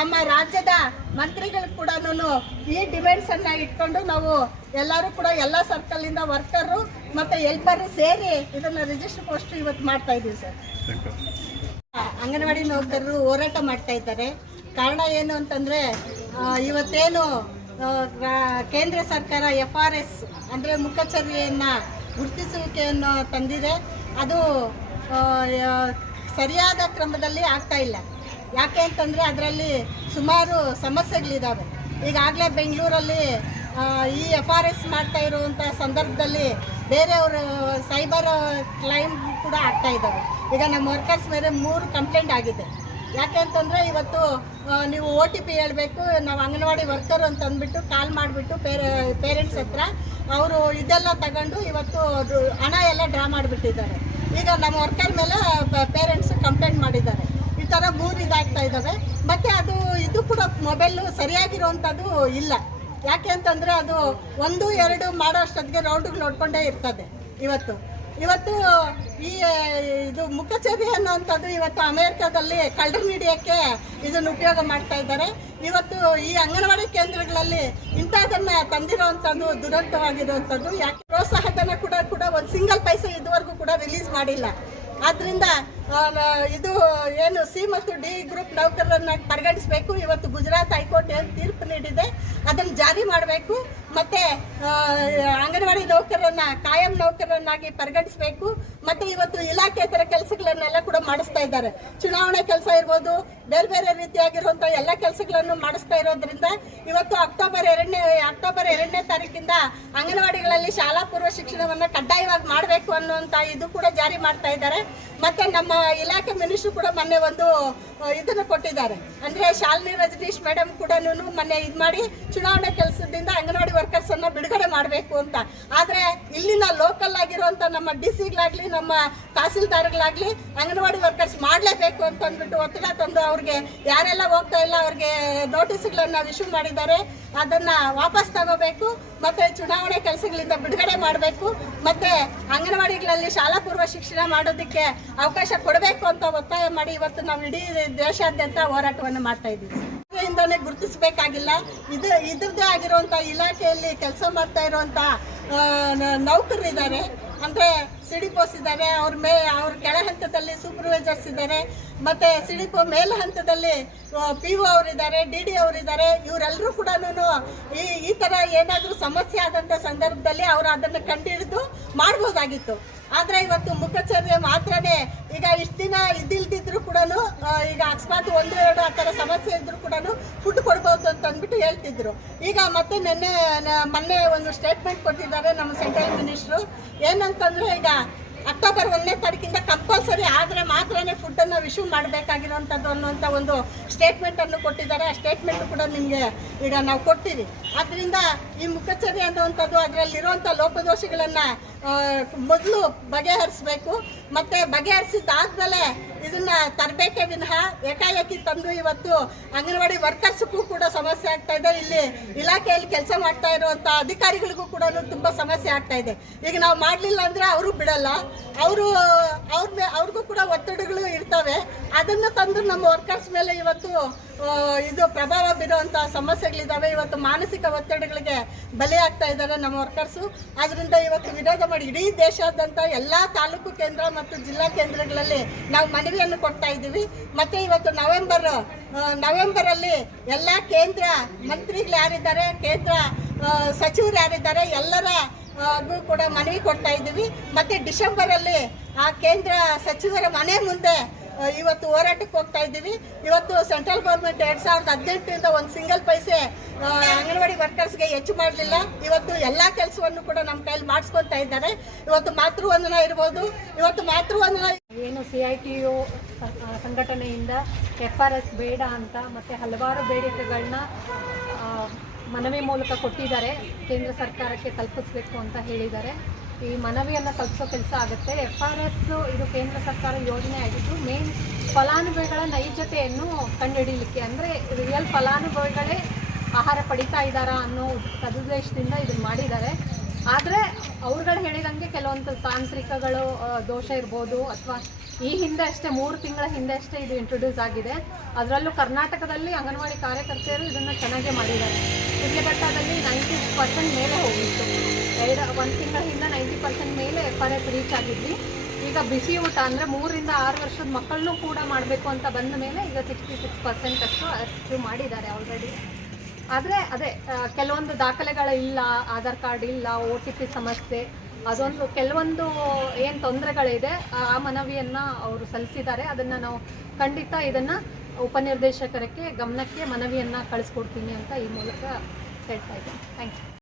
ನಮ್ಮ ರಾಜ್ಯದ ಮಂತ್ರಿಗಳು ಕೂಡ ಈ ಡಿಮ್ಯಾಂಡ್ಸನ್ನು ಇಟ್ಕೊಂಡು ನಾವು ಎಲ್ಲರೂ ಕೂಡ ಎಲ್ಲ ಸರ್ಕಲಿಂದ ವರ್ಕರು ಮತ್ತು ಹೆಲ್ಪರು ಸೇರಿ ಇದನ್ನು ರಿಜಿಸ್ಟರ್ ಪೋಸ್ಟ್ ಇವತ್ತು ಮಾಡ್ತಾ ಇದ್ದೀವಿ ಸರ್. ಅಂಗನವಾಡಿ ನೌಕರರು ಹೋರಾಟ ಮಾಡ್ತಾ ಇದ್ದಾರೆ. ಕಾರಣ ಏನು ಅಂತಂದರೆ ಇವತ್ತೇನು ಕೇಂದ್ರ ಸರ್ಕಾರ FRS ಅಂದರೆ ಮುಖಚರ್ಯೆಯನ್ನು ಗುರುತಿಸುವಿಕೆಯನ್ನು ತಂದಿದೆ, ಅದು ಸರಿಯಾದ ಕ್ರಮದಲ್ಲಿ ಆಗ್ತಾ ಇಲ್ಲ. ಯಾಕೆ ಅಂತಂದರೆ ಅದರಲ್ಲಿ ಸುಮಾರು ಸಮಸ್ಯೆಗಳಿದ್ದಾವೆ. ಈಗಾಗಲೇ ಬೆಂಗಳೂರಲ್ಲಿ ಈ FRS ಮಾಡ್ತಾ ಇರುವಂಥ ಸಂದರ್ಭದಲ್ಲಿ ಬೇರೆಯವರು ಸೈಬರ್ ಕ್ಲೈಮ್ ಕೂಡ ಆಗ್ತಾ ಇದ್ದಾವೆ. ಈಗ ನಮ್ಮ ವರ್ಕರ್ಸ್ ಮೇಲೆ 3 ಕಂಪ್ಲೇಂಟ್ ಆಗಿದೆ. ಯಾಕೆ ಅಂತಂದರೆ ಇವತ್ತು ನೀವು OTP ಹೇಳಬೇಕು, ನಾವು ಅಂಗನವಾಡಿ ವರ್ಕರು ಅಂತ ಅಂದ್ಬಿಟ್ಟು ಕಾಲ್ ಮಾಡಿಬಿಟ್ಟು ಪೇರೆಂಟ್ಸ್ ಹತ್ರ ಅವರು ಇದೆಲ್ಲ ತಗೊಂಡು ಇವತ್ತು ಹಣ ಎಲ್ಲ ಡ್ರಾ ಮಾಡಿಬಿಟ್ಟಿದ್ದಾರೆ. ಈಗ ನಮ್ಮ ವರ್ಕರ್ ಮೇಲೆ ಪೇರೆಂಟ್ಸ್ ಕಂಪ್ಲೇಂಟ್ ಮಾಡಿದ್ದಾರೆ. ಈ ಥರ 3 ಇದಾಗ್ತಾ ಇದ್ದಾವೆ. ಮತ್ತು ಇದು ಕೂಡ ಮೊಬೈಲು ಸರಿಯಾಗಿರುವಂಥದ್ದು ಇಲ್ಲ. ಯಾಕೆ ಅಂತಂದರೆ ಅದು 1, 2 ಮಾಡೋ ಅಷ್ಟೊತ್ತಿಗೆ ರೌಂಡ್ಗಳು ನೋಡ್ಕೊಂಡೇ ಇರ್ತದೆ. ಇವತ್ತು ಇದು ಮುಖಚರ್ಯೆ ಅನ್ನೋವಂಥದ್ದು ಇವತ್ತು ಅಮೇರಿಕಾದಲ್ಲಿ ಕಳ್ಳರು ಹಿಡಿಯೋಕ್ಕೆ ಇದನ್ನು ಉಪಯೋಗ ಮಾಡ್ತಾ ಇದ್ದಾರೆ. ಇವತ್ತು ಈ ಅಂಗನವಾಡಿ ಕೇಂದ್ರಗಳಲ್ಲಿ ಇಂಥದನ್ನು ತಂದಿರೋವಂಥದ್ದು ದುರಂತವಾಗಿರುವಂಥದ್ದು. ಯಾಕೆ ಪ್ರೋತ್ಸಾಹಧನ ಕೂಡ ಒಂದು ಸಿಂಗಲ್ ಪೈಸೆ ಇದುವರೆಗೂ ಕೂಡ ರಿಲೀಸ್ ಮಾಡಿಲ್ಲ. ಆದ್ದರಿಂದ ಇದು ಏನು C ಮತ್ತು D ಗ್ರೂಪ್ ನೌಕರರನ್ನು ಪರಿಗಣಿಸಬೇಕು. ಇವತ್ತು ಗುಜರಾತ್ ಹೈಕೋರ್ಟ್ ಏನು ತೀರ್ಪು ನೀಡಿದೆ ಅದನ್ನು ಜಾರಿ ಮಾಡಬೇಕು. ಮತ್ತು ಅಂಗನವಾಡಿ ನೌಕರರನ್ನು ಕಾಯಂ ನೌಕರರನ್ನಾಗಿ ಪರಿಗಣಿಸಬೇಕು. ಮತ್ತು ಇವತ್ತು ಇಲಾಖೇತರ ಕೆಲಸಗಳನ್ನೆಲ್ಲ ಕೂಡ ಮಾಡಿಸ್ತಾ ಇದ್ದಾರೆ. ಚುನಾವಣೆ ಕೆಲಸ ಇರ್ಬೋದು, ಬೇರೆ ಬೇರೆ ರೀತಿಯಾಗಿರುವಂಥ ಎಲ್ಲ ಕೆಲಸಗಳನ್ನು ಮಾಡಿಸ್ತಾ ಇರೋದ್ರಿಂದ ಇವತ್ತು ಅಕ್ಟೋಬರ್ 2ನೇ ತಾರೀಕಿಂದ ಅಂಗನವಾಡಿಗಳಲ್ಲಿ ಶಾಲಾ ಪೂರ್ವ ಶಿಕ್ಷಣವನ್ನು ಕಡ್ಡಾಯವಾಗಿ ಮಾಡಬೇಕು ಅನ್ನುವಂಥ ಇದು ಕೂಡ ಜಾರಿ ಮಾಡ್ತಾ ಇದ್ದಾರೆ. ಮತ್ತು ನಮ್ಮ ಇಲಾಖೆ ಮಿನಿಸ್ಟ್ರು ಕೂಡ ಮೊನ್ನೆ ಒಂದು ಇದನ್ನು ಕೊಟ್ಟಿದ್ದಾರೆ. ಅಂದರೆ ಶಾಲಿನಿ ರಜನೀಶ್ ಮೇಡಮ್ ಕೂಡ ಮೊನ್ನೆ ಇದು ಮಾಡಿ ಚುನಾವಣೆ ಕೆಲಸದಿಂದ ಅಂಗನವಾಡಿ ವರ್ಕರ್ಸನ್ನು ಬಿಡುಗಡೆ ಮಾಡಬೇಕು ಅಂತ. ಆದರೆ ಇಲ್ಲಿನ ಲೋಕಲ್ ಆಗಿರುವಂಥ ನಮ್ಮ DC-ಗಳಾಗಲಿ ನಮ್ಮ ತಹಸೀಲ್ದಾರ್ಗಳಾಗಲಿ ಅಂಗನವಾಡಿ ವರ್ಕರ್ಸ್ ಮಾಡಲೇಬೇಕು ಅಂತ ಅಂದ್ಬಿಟ್ಟು ಒತ್ತಡ ತಂದು ಅವ್ರಿಗೆ ಯಾರೆಲ್ಲ ಹೋಗ್ತಾ ಇಲ್ಲ ಅವ್ರಿಗೆ ನೋಟಿಸ್ಗಳನ್ನು ಇಶ್ಯೂ ಮಾಡಿದ್ದಾರೆ. ಅದನ್ನು ವಾಪಸ್ ತಗೋಬೇಕು ಮತ್ತು ಚುನಾವಣೆ ಕೆಲಸಗಳಿಂದ ಬಿಡುಗಡೆ ಮಾಡಬೇಕು. ಮತ್ತು ಅಂಗನವಾಡಿಗಳಲ್ಲಿ ಶಾಲಾ ಪೂರ್ವ ಶಿಕ್ಷಣ ಮಾಡೋದಕ್ಕೆ ಅವಕಾಶ ಕೊಡಬೇಕು ಅಂತ ಒತ್ತಾಯ ಮಾಡಿ ಇವತ್ತು ನಾವು ಇಡೀ ದೇಶಾದ್ಯಂತ ಹೋರಾಟವನ್ನು ಮಾಡ್ತಾ ಇದ್ದೀವಿ. ಇಂದಾನೆ ಗುರುತಿಸಬೇಕಾಗಿಲ್ಲ. ಇದ್ರದ್ದೇ ಆಗಿರುವಂಥ ಇಲಾಖೆಯಲ್ಲಿ ಕೆಲಸ ಮಾಡ್ತಾ ಇರುವಂಥ ನೌಕರರಿದ್ದಾರೆ. ಅಂದರೆ CDPOs ಇದ್ದಾರೆ, ಅವ್ರ ಕೆಳ ಹಂತದಲ್ಲಿ ಸೂಪರ್ವೈಸರ್ಸ್ ಇದ್ದಾರೆ, ಮತ್ತು CDPO ಮೇಲ್ ಹಂತದಲ್ಲಿ PO ಅವರಿದ್ದಾರೆ, DD ಅವರಿದ್ದಾರೆ. ಇವರೆಲ್ಲರೂ ಕೂಡ ಈ ಥರ ಏನಾದರೂ ಸಮಸ್ಯೆ ಆದಂಥ ಸಂದರ್ಭದಲ್ಲಿ ಅವರು ಅದನ್ನು ಕಂಡುಹಿಡಿದು ಮಾಡ್ಬೋದಾಗಿತ್ತು. ಆದರೆ ಇವತ್ತು ಮುಖಚರ್ಯೆ ಮಾತ್ರನೇ ಈಗ ಇಷ್ಟು ದಿನ ಇದ್ದಿಲ್ದಿದ್ರು ಕೂಡ ಈಗ ಅಕಸ್ಮಾತ್ 1-2 ಆ ಥರ ಸಮಸ್ಯೆ ಇದ್ದರೂ ಕೂಡ ಫುಡ್ ಕೊಡ್ಬೋದು ಅಂತ ಅಂದ್ಬಿಟ್ಟು ಹೇಳ್ತಿದ್ರು. ಈಗ ಮತ್ತೆ ಮೊನ್ನೆ ಒಂದು ಸ್ಟೇಟ್ಮೆಂಟ್ ಕೊಟ್ಟಿದ್ದಾರೆ ನಮ್ಮ ಸೆಂಟ್ರಲ್ ಮಿನಿಸ್ಟ್ರು. ಏನಂತಂದರೆ ಈಗ ಅಕ್ಟೋಬರ್ 1ನೇ ತಾರೀಕಿಂದ ಕಂಪಲ್ಸರಿ ಆದರೆ ಮಾತ್ರನೇ ಫುಡ್ಡನ್ನು ಇಶ್ಯೂ ಮಾಡಬೇಕಾಗಿರೋಂಥದ್ದು ಅನ್ನೋಂಥ ಒಂದು ಸ್ಟೇಟ್ಮೆಂಟನ್ನು ಕೊಟ್ಟಿದ್ದಾರೆ. ಆ ಸ್ಟೇಟ್ಮೆಂಟು ಕೂಡ ನಿಮಗೆ ಈಗ ನಾವು ಕೊಡ್ತೀವಿ. ಆದ್ದರಿಂದ ಈ ಮುಖಚರ್ಯೆ ಅನ್ನುವಂಥದ್ದು ಅದರಲ್ಲಿರುವಂಥ ಲೋಪದೋಷಗಳನ್ನು ಮೊದಲು ಬಗೆಹರಿಸಬೇಕು. ಮತ್ತು ಬಗೆಹರಿಸಿದ್ದಾದ್ಮೇಲೆ ಇದನ್ನು ತರಬೇಕೇ ವಿನಃ ಏಕಾಏಕಿ ತಂದು ಇವತ್ತು ಅಂಗನವಾಡಿ ವರ್ಕರ್ಸ್ಗೂ ಕೂಡ ಸಮಸ್ಯೆ ಆಗ್ತಾ ಇದೆ. ಇಲ್ಲಿ ಇಲಾಖೆಯಲ್ಲಿ ಕೆಲಸ ಮಾಡ್ತಾ ಇರುವಂಥ ಅಧಿಕಾರಿಗಳಿಗೂ ಕೂಡ ತುಂಬ ಸಮಸ್ಯೆ ಆಗ್ತಾ ಇದೆ. ಈಗ ನಾವು ಮಾಡಲಿಲ್ಲ ಅಂದರೆ ಅವರು ಬಿಡಲ್ಲ, ಅವ್ರಿಗೂ ಕೂಡ ಒತ್ತಡಗಳು ಇರ್ತವೆ. ಅದನ್ನು ತಂದು ನಮ್ಮ ವರ್ಕರ್ಸ್ ಮೇಲೆ ಇವತ್ತು ಇದು ಪ್ರಭಾವ ಬೀರುವಂಥ ಸಮಸ್ಯೆಗಳಿದ್ದಾವೆ. ಇವತ್ತು ಮಾನಸಿಕ ಒತ್ತಡಗಳಿಗೆ ಬಲಿಯಾಗ್ತಾ ಇದ್ದಾರೆ ನಮ್ಮ ವರ್ಕರ್ಸು. ಅದರಿಂದ ಇವತ್ತು ವಿರೋಧ ಮಾಡಿ ಇಡೀ ದೇಶಾದ್ಯಂತ ಎಲ್ಲ ತಾಲೂಕು ಕೇಂದ್ರ ಮತ್ತು ಜಿಲ್ಲಾ ಕೇಂದ್ರಗಳಲ್ಲಿ ನಾವು ಮನವಿಯನ್ನು ಕೊಡ್ತಾ ಇದ್ದೀವಿ. ಮತ್ತು ಇವತ್ತು ನವೆಂಬರಲ್ಲಿ ಎಲ್ಲ ಕೇಂದ್ರ ಮಂತ್ರಿಗಳು ಯಾರಿದ್ದಾರೆ, ಕೇಂದ್ರ ಸಚಿವರು ಯಾರಿದ್ದಾರೆ ಎಲ್ಲರ ಕೂಡ ಮನವಿ ಕೊಡ್ತಾ ಇದ್ದೀವಿ. ಮತ್ತು ಡಿಸೆಂಬರಲ್ಲಿ ಆ ಕೇಂದ್ರ ಸಚಿವರ ಮನೆ ಮುಂದೆ ಇವತ್ತು ಹೋರಾಟಕ್ಕೆ ಹೋಗ್ತಾ ಇದ್ದೀವಿ. ಇವತ್ತು ಸೆಂಟ್ರಲ್ ಗೌರ್ಮೆಂಟ್ 2018ರಿಂದ ಒಂದು ಸಿಂಗಲ್ ಪೈಸೆ ಅಂಗನವಾಡಿ ವರ್ಕರ್ಸ್ಗೆ ಹೆಚ್ಚು ಮಾಡಲಿಲ್ಲ. ಇವತ್ತು ಎಲ್ಲ ಕೆಲಸವನ್ನು ಕೂಡ ನಮ್ಮ ಕೈಲಿ ಮಾಡಿಸ್ಕೊತಾ ಇದ್ದಾರೆ. ಇವತ್ತು ಮಾತೃವಂದನ ಇರ್ಬೋದು, ಇವತ್ತು ಮಾತೃವಂದನ ಏನು CITU ಸಂಘಟನೆಯಿಂದ FRS ಬೇಡ ಅಂತ ಮತ್ತು ಹಲವಾರು ಬೇಡಿಕೆಗಳನ್ನ ಮನವಿ ಮೂಲಕ ಕೊಟ್ಟಿದ್ದಾರೆ. ಕೇಂದ್ರ ಸರ್ಕಾರಕ್ಕೆ ತಲುಪಿಸಬೇಕು ಅಂತ ಹೇಳಿದ್ದಾರೆ. ಈ ಮನವಿಯನ್ನು ತಲುಪಿಸೋ ಕೆಲಸ ಆಗುತ್ತೆ. FRS ಇದು ಕೇಂದ್ರ ಸರ್ಕಾರ ಯೋಜನೆ ಆಗಿದ್ದು ಮೇನ್ ಫಲಾನುಭವಿಗಳ ನೈಜತೆಯನ್ನು ಕಂಡುಹಿಡಿಯಲಿಕ್ಕೆ, ಅಂದರೆ ರಿಯಲ್ ಫಲಾನುಭವಿಗಳೇ ಆಹಾರ ಪಡಿತಾ ಇದ್ದಾರಾ ಅನ್ನೋ ಸದುದ್ದೇಶದಿಂದ ಇದನ್ನು ಮಾಡಿದ್ದಾರೆ. ಆದರೆ ಅವ್ರುಗಳು ಹೇಳಿದಂಗೆ ಕೆಲವೊಂದು ತಾಂತ್ರಿಕಗಳು ದೋಷ ಇರ್ಬೋದು ಅಥವಾ ಈ ಹಿಂದೆ ಅಷ್ಟೇ 3 ತಿಂಗಳ ಹಿಂದೆ ಅಷ್ಟೇ ಇದು ಇಂಟ್ರೊಡ್ಯೂಸ್ ಆಗಿದೆ. ಅದರಲ್ಲೂ ಕರ್ನಾಟಕದಲ್ಲಿ ಅಂಗನವಾಡಿ ಕಾರ್ಯಕರ್ತೆಯರು ಇದನ್ನು ಚೆನ್ನಾಗೇ ಮಾಡಿದ್ದಾರೆ. ಕುಡ್ಲಘಟ್ಟದಲ್ಲಿ 90% ಮೇಲೆ ಹೋಗಿತ್ತು. 1 ತಿಂಗಳ ಹಿಂದೆ 90% ಮೇಲೆ FRS ರೀಚ್ ಆಗಿದ್ವಿ. ಈಗ ಬಿಸಿ ಊಟ ಅಂದರೆ 3 ರಿಂದ 6 ವರ್ಷದ ಮಕ್ಕಳನ್ನೂ ಕೂಡ ಮಾಡಬೇಕು ಅಂತ ಬಂದ ಮೇಲೆ ಈಗ 66% ಅಷ್ಟು ಅಚೀವ್ ಮಾಡಿದ್ದಾರೆ ಆಲ್ರೆಡಿ. ಆದರೆ ಅದೇ ಕೆಲವೊಂದು ದಾಖಲೆಗಳಿಲ್ಲ, ಆಧಾರ್ ಕಾರ್ಡ್ ಇಲ್ಲ, OTP ಸಮಸ್ಯೆ, ಅದೊಂದು ಕೆಲವೊಂದು ಏನು ತೊಂದರೆಗಳಿದೆ ಆ ಮನವಿಯನ್ನು ಅವರು ಸಲ್ಲಿಸಿದ್ದಾರೆ. ಅದನ್ನು ನಾವು ಖಂಡಿತ ಇದನ್ನು ಉಪನಿರ್ದೇಶಕರಿಗೆ ಗಮನಕ್ಕೆ ಮನವಿಯನ್ನು ಕಳಿಸ್ಕೊಡ್ತೀನಿ ಅಂತ ಈ ಮೂಲಕ ಹೇಳ್ತಾ ಇದ್ದೀನಿ. Thank you.